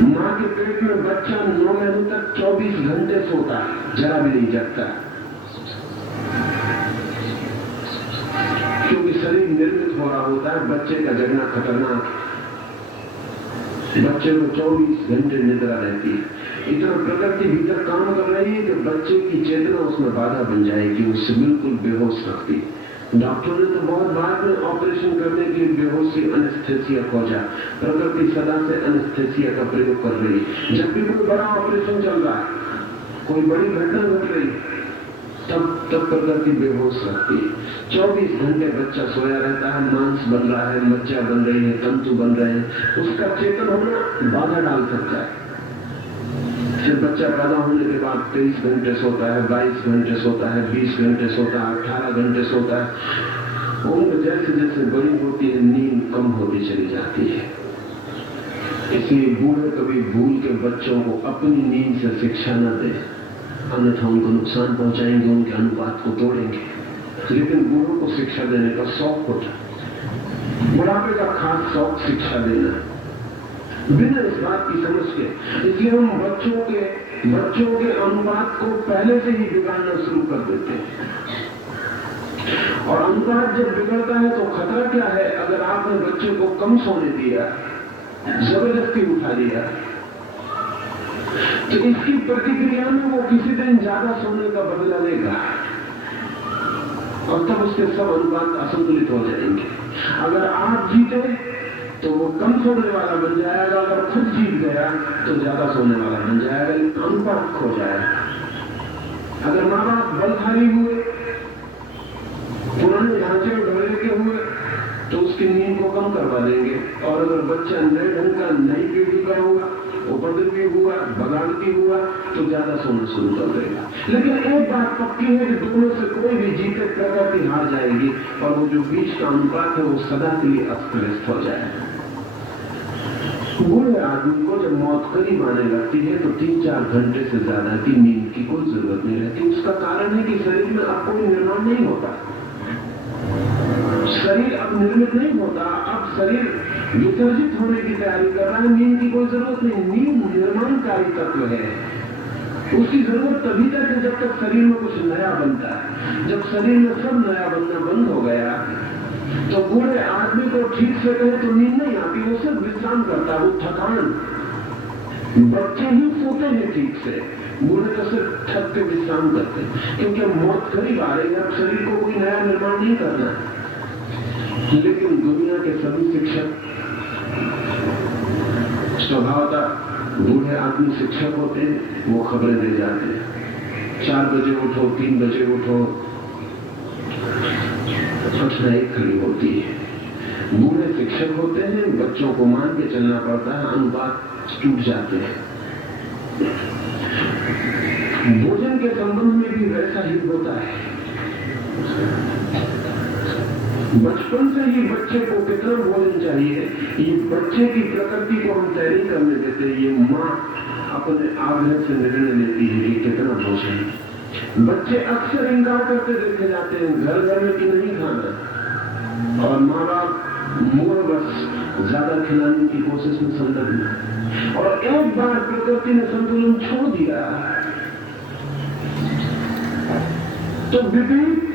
माँ के पेट में बच्चा 9 महीने तक 24 घंटे सोता है, जरा भी नहीं जगता, क्योंकि शरीर निर्मित हो रहा होता है। बच्चे का जगना खतरनाक है। बच्चे को 24 घंटे निद्रा रहती है। इतना प्रकृति भीतर काम कर रही है कि बच्चे की चेतना उसमें बाधा बन जाएगी, उससे बिल्कुल बेहोश रखती। डॉक्टर ने तो बहुत बाद में ऑपरेशन करने के लिए बेहोशी एनेस्थेसिया खोजा। प्रकृति सदा से एनेस्थेसिया का प्रयोग कर रही है। जब भी कोई बड़ा ऑपरेशन चल रहा है, कोई बड़ी घटना घट रही, तब प्रकृति बेहोश रखती है। 24 घंटे बच्चा सोया रहता है, मांस बन रहा है, मज्जा बन रही है, तंतु बन रहे हैं, उसका चेतन होना बाधा डाल सकता है। फिर बच्चा पैदा होने के बाद 23 घंटे सोता है, 22 घंटे सोता है, 20 घंटे सोता है, 18 घंटे सोता है। उम्र जैसे जैसे बड़ी होती है, नींद कम होती चली जाती है। इसलिए बूढ़े कभी भूल के बच्चों को अपनी नींद से शिक्षा न दे, अन्यथा उनको नुकसान पहुंचाएंगे, उनके अनुपात को तोड़ेंगे। लेकिन बूढ़ों को शिक्षा देने का शौक होता है। बुढ़ापे का खास शौक शिक्षा देना है, बिना इस बात की समझ के। इसलिए हम बच्चों के अनुपात को पहले से ही बिगाड़ना शुरू कर देते हैं। और अनुपात जब बिगड़ता है तो खतरा क्या है? अगर आपने बच्चे को कम सोने दिया, जबरदस्ती उठा लिया, तो इसकी प्रतिक्रिया में वो किसी दिन ज्यादा सोने का बदला लेगा और तब उसके सब अनुपात असंतुलित हो जाएंगे। अगर आप जीते तो वो कम सोने वाला बन जाएगा, अगर खुद जीत गया तो ज्यादा सोने वाला बन जाएगा, अनुपात खो जाएगा। अगर माँ बाप बलशाली हुए, पुराने ढांचे ढोले के हुए, तो उसकी नींद को कम करवा देंगे। और अगर बच्चा नए ढंग का, नई पीढ़ी का हुआ, उपद्रवी हुआ, बगावती हुआ, तो ज्यादा सोना शुरू कर देगा। लेकिन एक बात पक्की है कि दोनों से कोई भी जीते, प्रकृति हार जाएगी और वो जो बीच का अनुपात है वो सदा के लिए अस्त व्यस्त हो जाएगा। बूढ़े आदमी को जब मौत करीब आने लगती है तो 3-4 घंटे से ज्यादा की नींद की कोई जरूरत नहीं रहती। उसका कारण है कि शरीर में अब कोई निर्माण नहीं होता, शरीर अब निर्मित नहीं होता, अब शरीर विसर्जित होने की तैयारी कर रहा है। नींद की कोई जरूरत नहीं। नींद निर्माणकारी तत्व है, उसकी जरूरत तभी तक है जब तक शरीर में कुछ नया बनता है। जब शरीर में सब नया बनना बंद हो गया तो बूढ़े आदमी को ठीक से कहे तो नींद नहीं आती, वो सिर्फ विश्राम करता है, वो थकान। बच्चे ही सोते हैं ठीक से, बूढ़े तो सिर्फ थक के विश्राम करते हैं, क्योंकि मौत करीब आ रही है, अब शरीर को कोई नया निर्माण नहीं करना है। लेकिन दुनिया के सभी शिक्षक स्वभावतः बूढ़े आदमी शिक्षक होते हैं, वो खबरें दे जाते हैं, 4 बजे उठो, 3 बजे उठो, कठिनाई खड़ी होती है। बूढ़े शिक्षक होते हैं, बच्चों को मान के चलना पड़ता है, अनुपात टूट जाते हैं। भोजन के संबंध में भी वैसा ही होता है। बचपन से ही बच्चे को कितना भोजन चाहिए, ये बच्चे की प्रकृति को हम तय नहीं करने देते। ये माँ अपने आग्रह से निर्णय लेती है कि कितना भोजन। बच्चे अक्सर इनकार करते देखे जाते हैं, घर घर में कि नहीं खाना, और माँ बाप मूलवश ज्यादा खिलाने की कोशिश में संलग्न है। और एक बार प्रकृति ने संतुलन छोड़ दिया तो विपरीत